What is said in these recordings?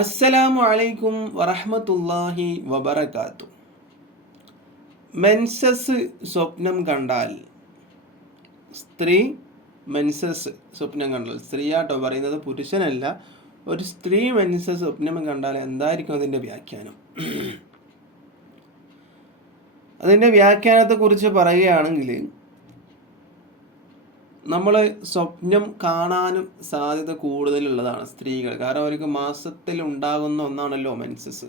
അസ്സലാമു അലൈക്കും വറഹ്മത്തുള്ളാഹി വബറകാത്തു. മെൻസസ് സ്വപ്നം കണ്ടാൽ, സ്ത്രീ മെൻസസ് സ്വപ്നം കണ്ടാൽ, സ്ത്രീയാട്ടോ പറയുന്നത്, പുരുഷനല്ല. ഒരു സ്ത്രീ മെൻസസ് സ്വപ്നം കണ്ടാൽ എന്തായിരിക്കും അതിൻ്റെ വ്യാഖ്യാനം? അതിൻ്റെ വ്യാഖ്യാനത്തെക്കുറിച്ച് പറയുകയാണെങ്കിൽ, നമ്മൾ സ്വപ്നം കാണാനും സാധ്യത കൂടുതലുള്ളതാണ് സ്ത്രീകൾ. കാരണം അവർക്ക് മാസത്തിൽ ഉണ്ടാകുന്ന ഒന്നാണല്ലോ മെൻസസ്.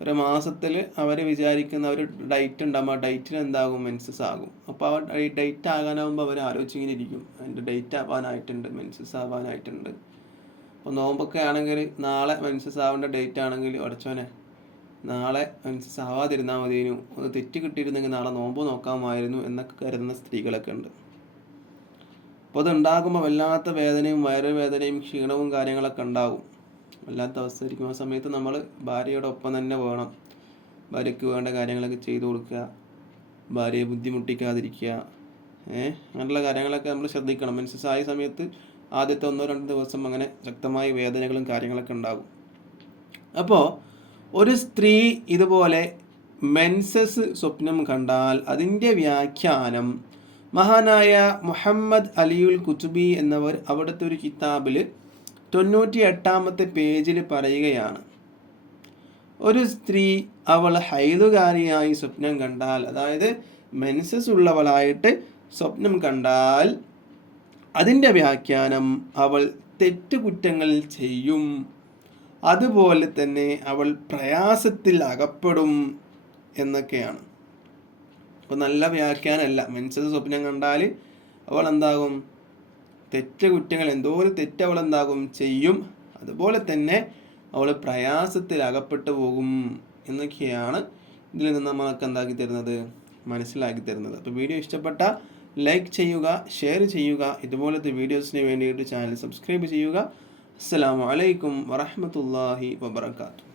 ഒരു മാസത്തിൽ അവർ വിചാരിക്കുന്ന ഒരു ഡേറ്റ് ഉണ്ടാകും, ആ ഡേറ്റിൽ എന്താകും, മെൻസസ് ആകും. അപ്പോൾ അവർ ഡേറ്റ് ആകാനാകുമ്പോൾ അവർ ആലോചിച്ചിങ്ങനെ ഇരിക്കും, എൻ്റെ ഡേറ്റ് ആവാനായിട്ടുണ്ട്, മെൻസസ് ആവാനായിട്ടുണ്ട്. അപ്പോൾ നോമ്പൊക്കെ ആണെങ്കിൽ നാളെ മെൻസസ് ആവേണ്ട ഡേറ്റ് ആണെങ്കിൽ ഉടച്ചോനെ നാളെ മെൻസസ് ആവാതിരുന്നാൽ മതിയെന്നു, ഒന്ന് തെറ്റ് കിട്ടിയിരുന്നെങ്കിൽ നാളെ നോമ്പ് നോക്കാമായിരുന്നു എന്നൊക്കെ കരുതുന്ന സ്ത്രീകളൊക്കെ ഉണ്ട്. അപ്പോൾ അത് ഉണ്ടാകുമ്പോൾ വല്ലാത്ത വേദനയും വയറുവേദനയും ക്ഷീണവും കാര്യങ്ങളൊക്കെ ഉണ്ടാകും. വല്ലാത്ത അവസ്ഥയായിരിക്കും. ആ സമയത്ത് നമ്മൾ ഭാര്യയോടൊപ്പം തന്നെ വേണം. ഭാര്യയ്ക്ക് വേണ്ട കാര്യങ്ങളൊക്കെ ചെയ്തു കൊടുക്കുക, ഭാര്യയെ ബുദ്ധിമുട്ടിക്കാതിരിക്കുക, അങ്ങനെയുള്ള കാര്യങ്ങളൊക്കെ നമ്മൾ ശ്രദ്ധിക്കണം. മെൻസസ് ആയ സമയത്ത് ആദ്യത്തെ 1-2 ദിവസം അങ്ങനെ ശക്തമായ വേദനകളും കാര്യങ്ങളൊക്കെ ഉണ്ടാകും. അപ്പോൾ ഒരു സ്ത്രീ ഇതുപോലെ മെൻസസ് സ്വപ്നം കണ്ടാൽ അതിൻ്റെ വ്യാഖ്യാനം മഹാനായ മുഹമ്മദ് അലിയുൽ കുതുബി എന്നവർ അവിടുത്തെ ഒരു കിതാബിൽ 98-ാമത്തെ പേജിൽ പറയുകയാണ്. ഒരു സ്ത്രീ അവൾ ഹൈലുകാരിയായി സ്വപ്നം കണ്ടാൽ, അതായത് മെൻസസ് ഉള്ളവളായിട്ട് സ്വപ്നം കണ്ടാൽ അതിൻ്റെ വ്യാഖ്യാനം അവൾ തെറ്റുകുറ്റങ്ങൾ ചെയ്യും, അതുപോലെ തന്നെ അവൾ പ്രയാസത്തിൽ അകപ്പെടും എന്നൊക്കെയാണ്. അപ്പോൾ നല്ല വ്യാഖ്യാനമല്ല. മെൻസസ് സ്വപ്നം കണ്ടാൽ അവൾ എന്താകും, കുറ്റങ്ങൾ, എന്തോ ഒരു തെറ്റ് അവൾ എന്താകും, ചെയ്യും, അതുപോലെ തന്നെ അവൾ പ്രയാസത്തിൽ അകപ്പെട്ടു പോകും എന്നൊക്കെയാണ് ഇതിൽ നിന്ന് നമ്മൾക്ക് എന്താക്കി തരുന്നത്, മനസ്സിലാക്കി തരുന്നത്. അപ്പോൾ വീഡിയോ ഇഷ്ടപ്പെട്ട ലൈക്ക് ചെയ്യുക, ഷെയർ ചെയ്യുക. ഇതുപോലത്തെ വീഡിയോസിന് വേണ്ടിയിട്ട് ചാനൽ സബ്സ്ക്രൈബ് ചെയ്യുക. അസ്സലാമു അലൈക്കും വറഹ്മത്തുള്ളാഹി വബറകാതുഹു.